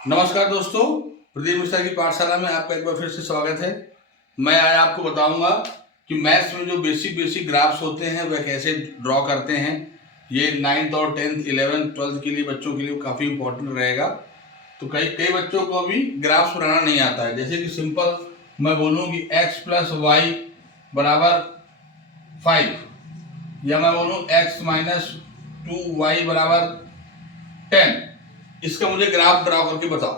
नमस्कार दोस्तों, प्रदीप मिश्रा की पाठशाला में आपका एक बार फिर से स्वागत है। मैं आज आपको बताऊंगा कि मैथ्स में जो बेसिक ग्राफ्स होते हैं वह कैसे ड्रॉ करते हैं। ये 9th और 10th 11th 12th के लिए बच्चों के लिए काफ़ी इंपॉर्टेंट रहेगा। तो कई कई बच्चों को अभी ग्राफ्स बनाना नहीं आता है। जैसे कि सिंपल मैं बोलूँ कि x + y बराबर 5, या मैं बोलूँ x - 2y बराबर 10, इसका मुझे ग्राफ ड्रा करके बताओ।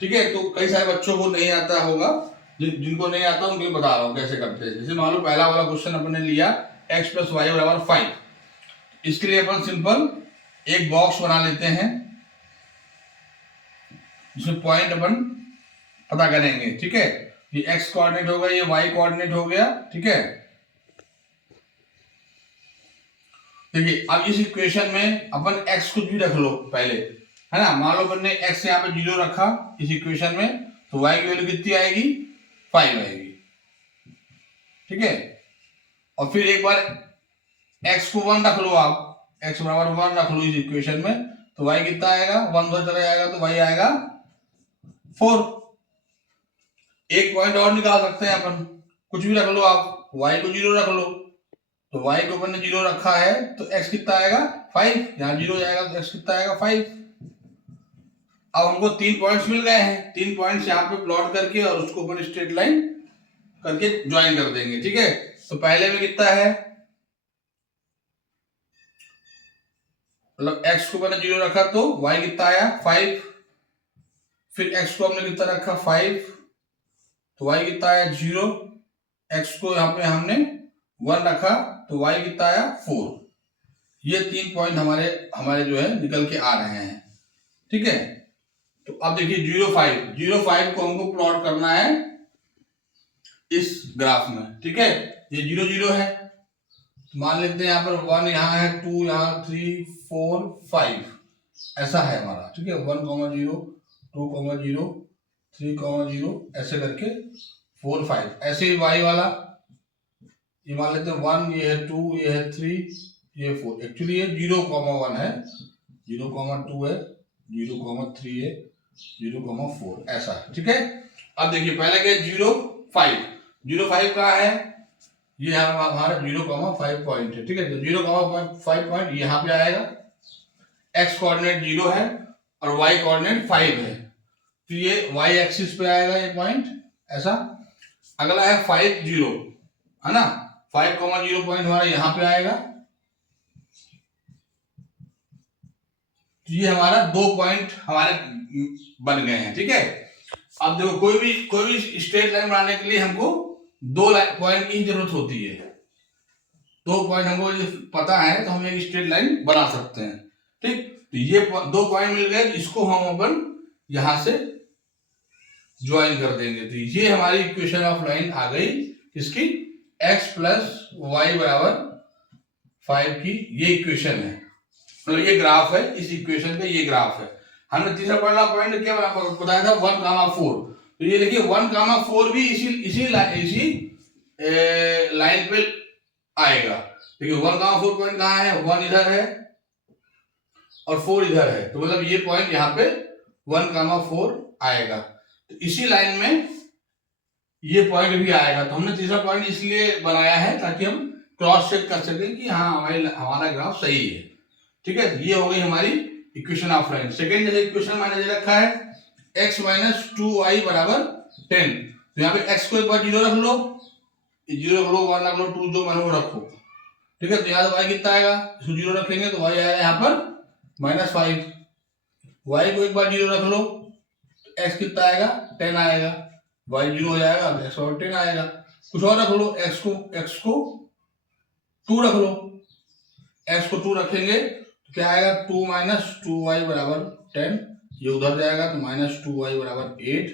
ठीक है, तो कई सारे बच्चों को नहीं आता होगा, जिनको नहीं आता उनके लिए बता रहा हूँ कैसे करते हैं। जैसे मान लो पहला वाला क्वेश्चन अपन ने लिया x + y बराबर 5। इसके लिए अपन सिंपल एक बॉक्स बना लेते हैं जिसमें पॉइंट अपन पता करेंगे। ठीक है, ये x कोऑर्डिनेट हो गया, ये y कोऑर्डिनेट हो गया। ठीक है, देखिए अब इस इक्वेशन में अपन x कुछ भी रख लो पहले, है ना। मान लो अपन ने x यहाँ पे 0 रखा इस इक्वेशन में, तो y की वैल्यू कितनी आएगी? 5 आएगी। ठीक है, और फिर एक बार x को 1 रख लो, आप x बराबर 1 रख लो इस इक्वेशन में, तो y कितना आएगा? 1 उधर चला जाएगा तो y आएगा 4। एक पॉइंट और निकाल सकते हैं अपन, कुछ भी रख लो आप, y को 0 रख लो, तो y को अपन ने 0 रखा है तो x कितना आएगा? 5। यहाँ 0 जाएगा तो x कितना आएगा? 5। अब हमको 3 पॉइंट्स मिल गए हैं, 3 पॉइंट्स यहाँ पे प्लॉट करके और उसको अपन स्ट्रेट लाइन करके ज्वाइन कर देंगे। ठीक है, तो पहले में कितना है, मतलब x को मैंने 0 रखा तो y कितना आया? 5। फिर x को हमने कितना रखा? 5, तो y कितना आया? 0। x को यहाँ पे हमने 1 रखा तो y कितना आया? 4। ये 3 पॉइंट हमारे हमारे जो है निकल के आ रहे हैं। ठीक है, तो अब देखिए 0 5 को हमको प्लॉट करना है इस ग्राफ में। ठीक है, ये 0 0 है, मान लेते हैं यहाँ पर 1 यहाँ है, 2 यहाँ, 3 4 5 ऐसा है हमारा। ठीक है, 1 0 2 0 3 0 ऐसे करके 4 5 ऐसे ही y वाला ये मान लेते हैं 1, ये है 2, ये है 3, ये 4। एक्चुअली ये 0, 1 है, 0, 2 है, 0, 3 है, 0, 4 ऐसा है। ठीक है, अब देखिए पहले क्या 0 5 कहाँ है? ये हमारा 0, 5 पॉइंट है। ठीक है, तो 0, 5 पॉइंट यहाँ पे आएगा। x कोऑर्डिनेट 0 है और y कोऑर्डिनेट 5 है, तो ये y एक्सिस पे आएगा ये पॉइंट ऐसा। अगला है 5 0, है ना, 5, 0 पॉइंट हमारा यहाँ पे आएगा। तो ये हमारा 2 पॉइंट हमारे बन गए हैं। ठीक है, अब देखो कोई भी स्ट्रेट लाइन बनाने के लिए हमको 2 पॉइंट की जरूरत होती है। 2 पॉइंट हमको पता है तो हम एक स्ट्रेट लाइन बना सकते हैं। ठीक, तो ये 2 पॉइंट मिल गए, इसको हम अपन यहां से ज्वाइन कर देंगे। तो ये हमारी इक्वेशन ऑफ लाइन आ गई, इसकी x + y बराबर 5 की ये इक्वेशन है, मतलब ये ग्राफ है। इस इक्वेशन पे ये ग्राफ है। हमने तीसरा पहला पॉइंट क्या बताया था? 1, 4। तो ये देखिए 1, 4 भी इसी लाइन पे आएगा। देखिए 1, 4 पॉइंट कहाँ है? 1 इधर है और 4 इधर है, तो मतलब ये पॉइंट यहाँ पे 1, 4 आएगा। तो इसी लाइन में ये पॉइंट भी आएगा। तो हमने तीसरा पॉइंट इसलिए बनाया है ताकि हम क्रॉस चेक कर सकें कि हाँ हमारा ग्राफ सही है। ठीक है, ये हो गई हमारी इक्वेशन ऑफ लाइन। सेकेंड जैसे इक्वेशन मैंने दे रखा है x - 2y बराबर 10, तो यहाँ पे x को एक बार 0 रख लो, 0 रख लो, 1 रख लो, 2 जो मैंने वो रखो। ठीक है, तो यहाँ y कितना आएगा? इसको 0 रखेंगे तो y आएगा यहाँ पर -5। y को एक बार 0 रख लो तो x कितना आएगा? 10 आएगा। y 0 हो जाएगा तो x और 10 आएगा। कुछ और रख लो, x को 2 रख लो, x को 2 रखेंगे तो क्या आएगा? 2 - 2y बराबर 10, ये उधर जाएगा तो -2y बराबर 8।